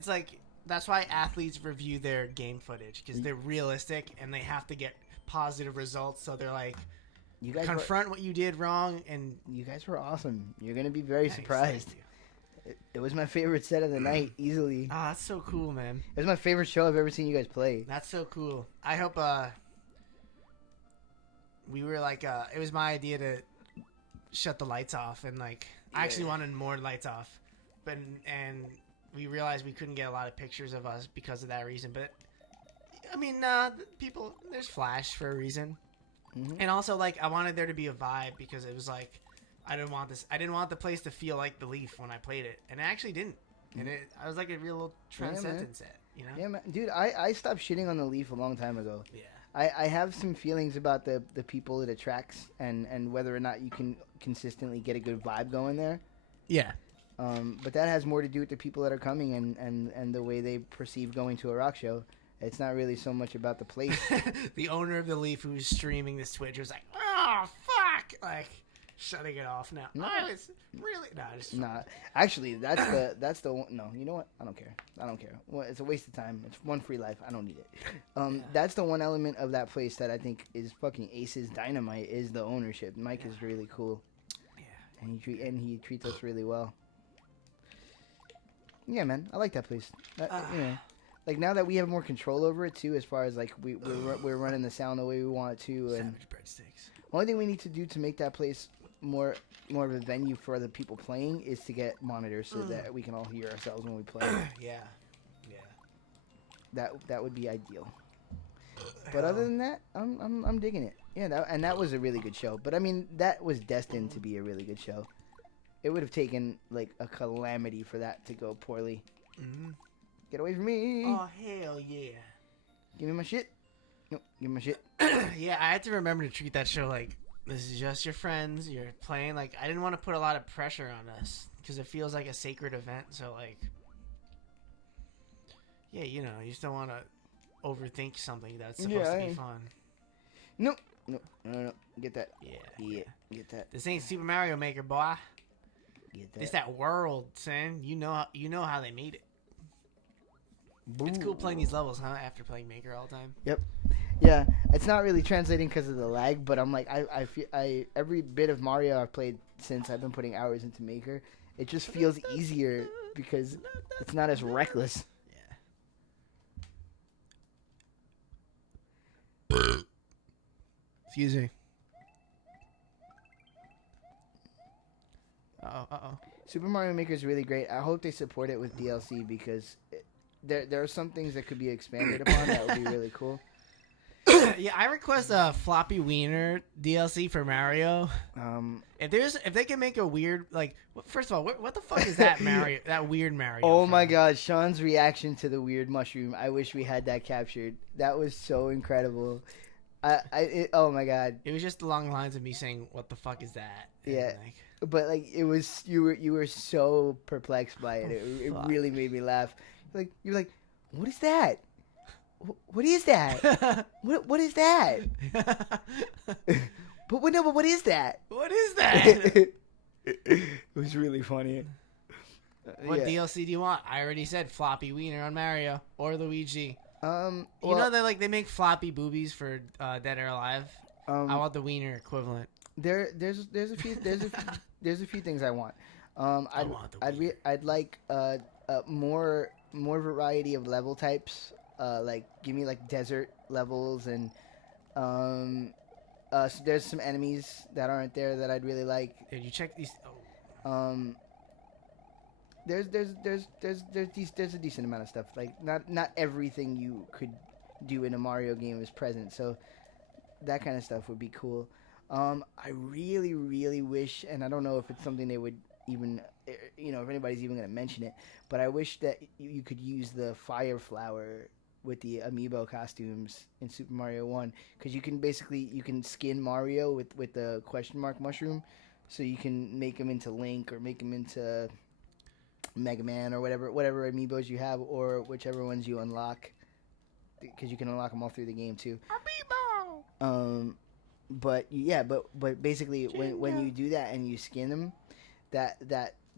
it's like that's why athletes review their game footage because they're realistic and they have to get positive results. So they're like, You guys were confront what you did wrong and you guys were awesome. You're gonna be very thanks, surprised. thank you. It was my favorite set of the night, easily. Ah, that's so cool, man. It was my favorite show I've ever seen you guys play. That's so cool. I hope we were like it was my idea to shut the lights off and like I actually wanted more lights off, but and we realized we couldn't get a lot of pictures of us because of that reason. But I mean, people, there's flash for a reason, and also like I wanted there to be a vibe because it was like I didn't want the place to feel like the Leaf when I played it, and it actually didn't. And I was like a real little transcendent set, you know? Yeah, man. Dude, I stopped shitting on the Leaf a long time ago. Yeah. I have some feelings about the people it attracts and whether or not you can consistently get a good vibe going there. Yeah. But that has more to do with the people that are coming and the way they perceive going to a rock show. It's not really so much about the place. The owner of the Leaf who's streaming this Twitch was like, oh, fuck! Like, shutting it off now. No. Oh, it's really... Nah, just... Nah, actually, that's the one. No, you know what? I don't care. Well, it's a waste of time. It's one free life. I don't need it. That's the one element of that place that I think is fucking Ace's dynamite is the ownership. Mike is really cool. Yeah. And he treats us really well. Yeah, man, I like that place. Like now that we have more control over it too, as far as like we're running the sound the way we want it to, and Savage breadsticks. only thing we need to do to make that place more of a venue for the people playing is to get monitors so that we can all hear ourselves when we play. Yeah. That would be ideal. But other than that, I'm digging it. Yeah, that was a really good show. But I mean, that was destined to be a really good show. It would have taken like a calamity for that to go poorly. Mm-hmm. Get away from me! Oh, hell yeah. Give me my shit. No, give me my shit. Yeah, I had to remember to treat that show like this is just your friends. You're playing. Like I didn't want to put a lot of pressure on us because it feels like a sacred event. So like, yeah, you know, you just don't want to overthink something that's supposed to be fun. No. Get that. Yeah. Get that. This ain't Super Mario Maker, boy. Get that. It's that world, son. You know how they made it. Boo. It's cool playing these levels, huh? After playing Maker all the time. Yep. Yeah, it's not really translating because of the lag, but I'm like, I feel every bit of Mario I've played since I've been putting hours into Maker, it just feels easier because it's not as reckless. Yeah. Excuse me. Uh-oh. Super Mario Maker is really great. I hope they support it with DLC because there are some things that could be expanded upon that would be really cool. Yeah, I request a floppy wiener DLC for Mario. If they can make a weird first of all, what the fuck is that Mario? That weird Mario? Oh my God, Sean's reaction to the weird mushroom. I wish we had that captured. That was so incredible. Oh my God. It was just along the lines of me saying, "What the fuck is that?" And Yeah. But like it was, you were so perplexed by it. It really made me laugh. You're like, what is that? What is that? what is that? but what is that? What is that? It was really funny. What DLC do you want? I already said floppy wiener on Mario or Luigi. Well, you know they make floppy boobies for Dead or Alive. I want the wiener equivalent. There's a few things I want. I'd like more variety of level types. Like give me like desert levels and so there's some enemies that aren't there that I'd really like. Did you check these? Oh. There's a decent amount of stuff. Like not everything you could do in a Mario game is present, so that kind of stuff would be cool. I really, really wish, and I don't know if it's something they would even, if anybody's even going to mention it, but I wish that you could use the fire flower with the amiibo costumes in Super Mario 1, because you can skin Mario with the question mark mushroom, so you can make him into Link or make him into Mega Man or whatever amiibos you have, or whichever ones you unlock, because you can unlock them all through the game too. Amiibo! But basically when you do that and you skin them, that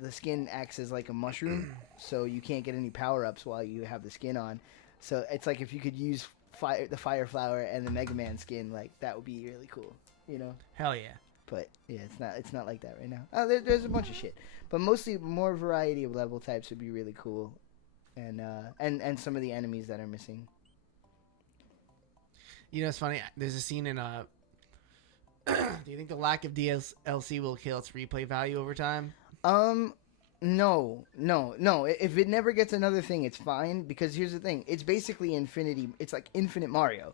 the skin acts as like a mushroom, so you can't get any power ups while you have the skin on. So it's like if you could use the fire flower and the Mega Man skin, like that would be really cool, you know. Hell yeah. But yeah, it's not like that right now. There's a bunch of shit, but mostly more variety of level types would be really cool, and some of the enemies that are missing. You know, it's funny. There's a scene in do you think the lack of DLC will kill its replay value over time? No. If it never gets another thing, it's fine, because here's the thing: it's basically infinity. It's like infinite Mario.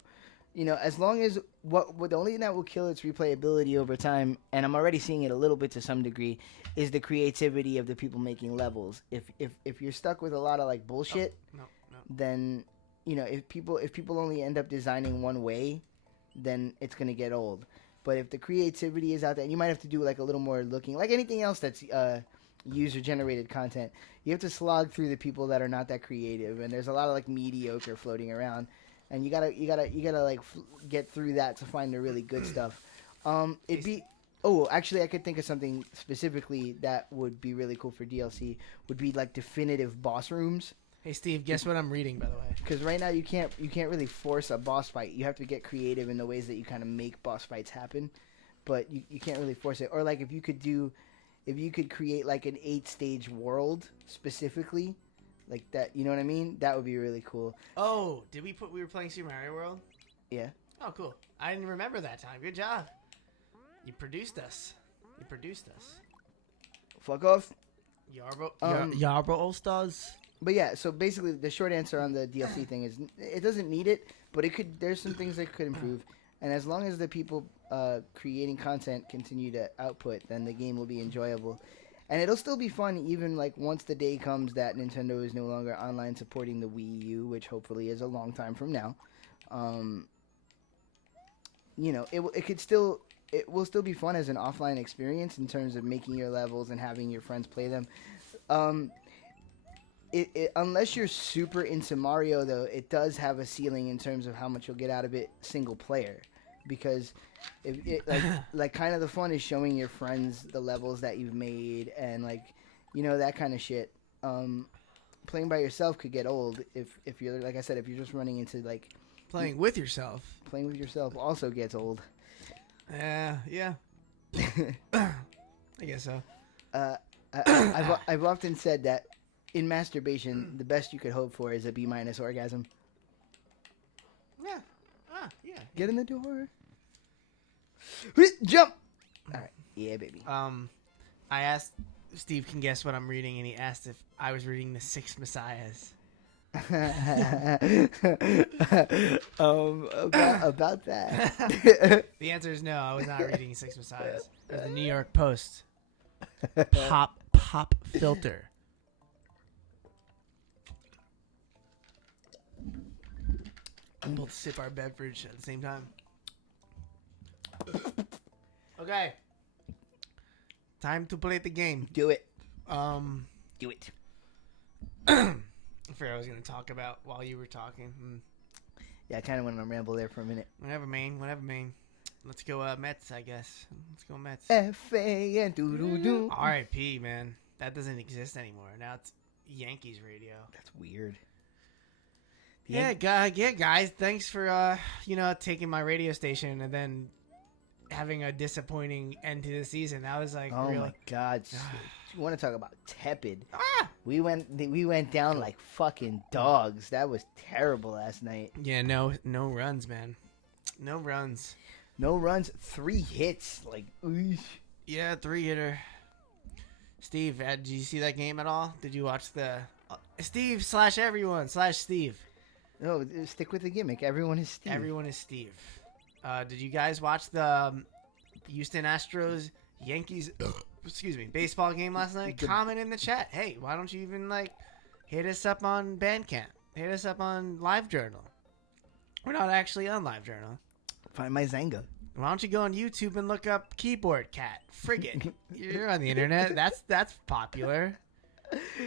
You know, as long as what the only thing that will kill its replayability over time, and I'm already seeing it a little bit to some degree, is the creativity of the people making levels. If you're stuck with a lot of like bullshit, No. then you know, if people only end up designing one way, then it's gonna get old. But if the creativity is out there, and you might have to do like a little more looking, like anything else that's user generated content, you have to slog through the people that are not that creative, and there's a lot of like mediocre floating around, and you gotta like get through that to find the really good stuff. Actually, I could think of something specifically that would be really cool for DLC. Would be like definitive boss rooms. Hey Steve, guess what I'm reading, by the way? Because right now you can't really force a boss fight. You have to get creative in the ways that you kind of make boss fights happen, but you can't really force it. Or like if you could create like an 8-stage world specifically, like that, you know what I mean? That would be really cool. Oh, we were playing Super Mario World? Yeah. Oh, cool. I didn't remember that time. Good job. You produced us. Fuck off. Yarbo Allstars. But yeah, so basically the short answer on the DLC thing is it doesn't need it, but it could. There's some things that could improve, and as long as the people creating content continue to output, then the game will be enjoyable, and it'll still be fun even like once the day comes that Nintendo is no longer online supporting the Wii U, which hopefully is a long time from now. You know, it will still be fun as an offline experience in terms of making your levels and having your friends play them. Unless you're super into Mario, though, it does have a ceiling in terms of how much you'll get out of it single player, because like kind of the fun is showing your friends the levels that you've made and like, you know, that kind of shit. Playing by yourself could get old if you're, like I said, if you're just running into like Playing with yourself also gets old. Yeah. I guess so. I've often said that in masturbation, the best you could hope for is a B- orgasm. Yeah. Get in the door. Jump. All right. Yeah, baby. I asked Steve can guess what I'm reading, and he asked if I was reading the 6 Messiahs. About that. The answer is no. I was not reading 6 Messiahs. It was the New York Post. Pop filter. We both sip our beverage at the same time. Okay. Time to play the game. Do it. Do it. I forgot what I was going to talk about while you were talking. Yeah, I kind of went on a ramble there for a minute. Whatever, main. Let's go Mets, I guess. Let's go Mets. F-A-N doo-doo-doo. R.I.P., man. That doesn't exist anymore. Now it's Yankees radio. That's weird. Yeah, guys. Thanks for taking my radio station and then having a disappointing end to the season. That was like, oh really. My God! You want to talk about tepid? Ah! We went down like fucking dogs. That was terrible last night. Yeah, no runs, man. No runs. 3 hits. Like, oosh. Yeah, 3-hitter. Steve, did you see that game at all? Did you watch the Steve / everyone / Steve? No, stick with the gimmick. Everyone is Steve. Everyone is Steve. Did you guys watch the Houston Astros Yankees baseball game last night? Comment in the chat. Hey, why don't you even hit us up on Bandcamp? Hit us up on LiveJournal. We're not actually on LiveJournal. Find my Zanga. Why don't you go on YouTube and look up Keyboard Cat? Frigate. You're on the internet. That's popular.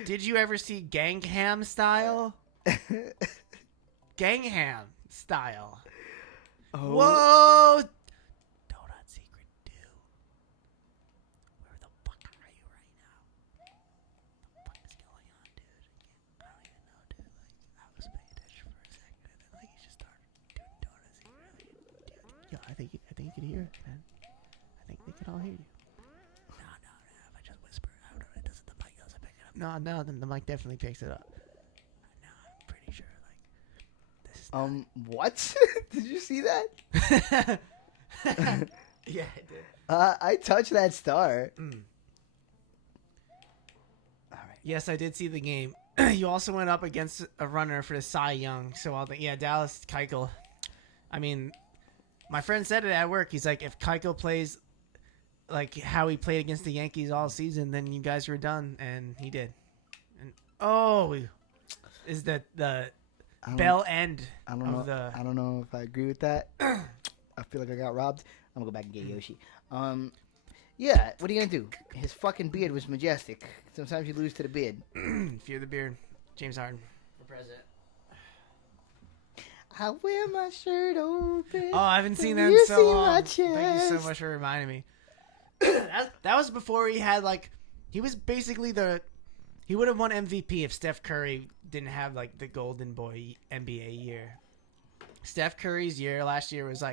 Did you ever see Gangham Style? Gangham Style. Oh. Whoa! Donut Secret 2. Where the fuck are you right now? could hear it, man. I think they could all hear you. No. If I just whisper out, it doesn't. The mic doesn't pick it up. No. Then the mic definitely picks it up. No, I'm pretty sure. Like this is. What? Did you see that? Yeah, I did. I touched that star. Mm. All right. Yes, I did see the game. You also went up against a runner for the Cy Young. So Dallas Keuchel. I mean, my friend said it at work. He's like, if Keuchel plays like how he played against the Yankees all season, then you guys were done, and he did. And is that the bell end I don't of know. the? I don't know if I agree with that. I feel like I got robbed. I'm gonna go back and get Yoshi. Yeah. What are you gonna do? His fucking beard was majestic. Sometimes you lose to the beard. Fear the beard. James Harden for president. I wear my shirt open. Oh, I haven't seen that You in so see long. my Thank you so chest. much for reminding me. That was before he had he was basically he would have won MVP if Steph Curry didn't have the golden boy NBA year. Steph Curry's year last year was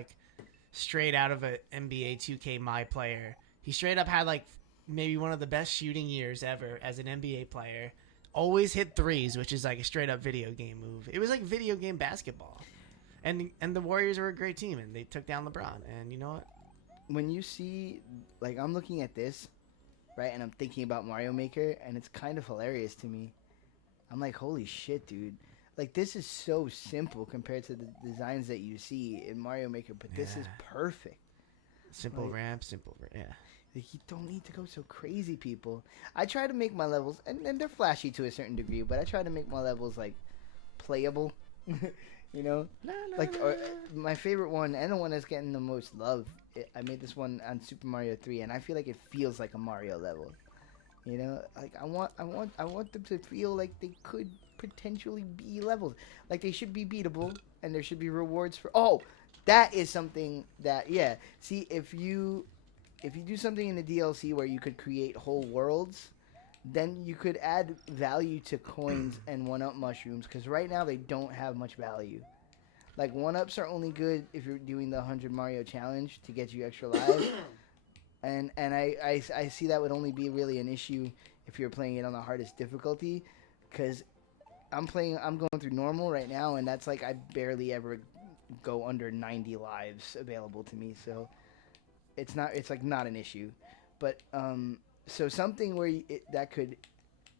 straight out of a NBA 2K My Player. He straight up had maybe one of the best shooting years ever as an NBA player. Always hit threes, which is a straight up video game move. It was like video game basketball. And the Warriors were a great team, and they took down LeBron. And you know what? When you see, I'm looking at this, right, and I'm thinking about Mario Maker, and it's kind of hilarious to me. I'm like, holy shit, dude. This is so simple compared to the designs that you see in Mario Maker, but this is perfect. Simple ramp, yeah. You don't need to go so crazy, people. I try to make my levels, and they're flashy to a certain degree, but I try to make my levels, playable, you know? My favorite one, and the one that's getting the most love, I made this one on Super Mario 3, and I feel like it feels like a Mario level. You know? I want them to feel like they could potentially be levels. They should be beatable, and there should be rewards for... Oh! That is something that... Yeah. See, if you do something in the DLC where you could create whole worlds, then you could add value to coins and 1-up mushrooms, because right now they don't have much value. 1-ups are only good if you're doing the 100 Mario challenge to get you extra lives. and I see that would only be really an issue if you're playing it on the hardest difficulty, because I'm going through normal right now, and that's I barely ever go under 90 lives available to me, so it's not an issue. But so something where that could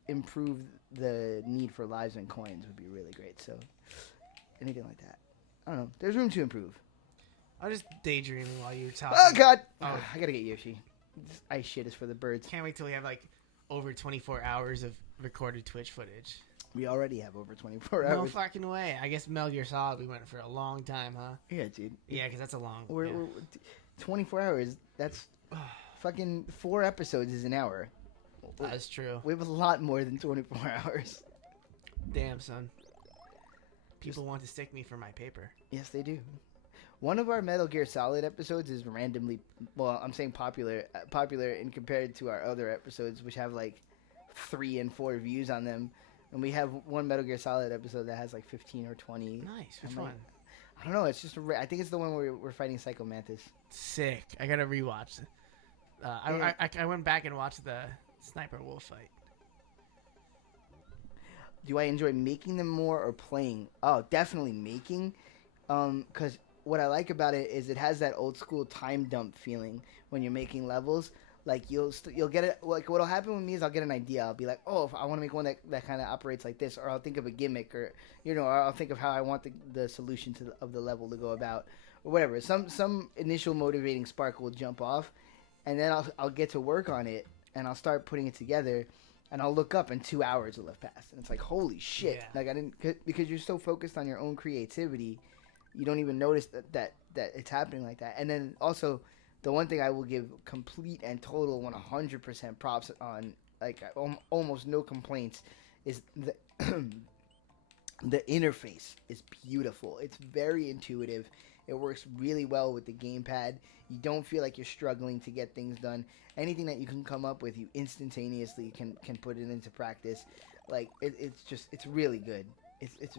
improve the need for lives and coins would be really great. So anything like that, I don't know. There's room to improve. I'm just daydreaming while you were talking. Oh God! Oh. I gotta get Yoshi. This ice shit is for the birds. Can't wait till we have over 24 hours of recorded Twitch footage. We already have over 24 No hours. fucking way. I guess Metal Gear Solid we went for a long time, huh? Yeah, dude. Yeah, because that's a long... We're 24 hours. That's fucking 4 episodes is an hour. That's true. We have a lot more than 24 hours. Damn, son. People want to stick me for my paper. Yes, they do. One of our Metal Gear Solid episodes is randomly... Well, I'm saying popular in compared to our other episodes, which have 3 and 4 views on them. And we have one Metal Gear Solid episode that has 15 or 20. Nice. Which one? I don't know. It's just I think it's the one where we're fighting Psycho Mantis. Sick. I gotta rewatch it. I went back and watched the Sniper Wolf fight. Do I enjoy making them more or playing? Oh, definitely making. Because what I like about it is it has that old school time dump feeling when you're making levels. You'll get it. What'll happen with me is I'll get an idea. I'll be like, oh, if I want to make one that kind of operates like this, or I'll think of a gimmick, or or I'll think of how I want the solution of the level to go about, or whatever. Some initial motivating spark will jump off, and then I'll get to work on it, and I'll start putting it together, and I'll look up and 2 hours will have passed, and it's like, holy shit! Yeah. I didn't, because you're so focused on your own creativity, you don't even notice that it's happening like that, and then also. The one thing I will give complete and total 100% props on, almost no complaints, is the interface is beautiful. It's very intuitive. It works really well with the gamepad. You don't feel like you're struggling to get things done. Anything that you can come up with, you instantaneously can put it into practice. It's really good. It's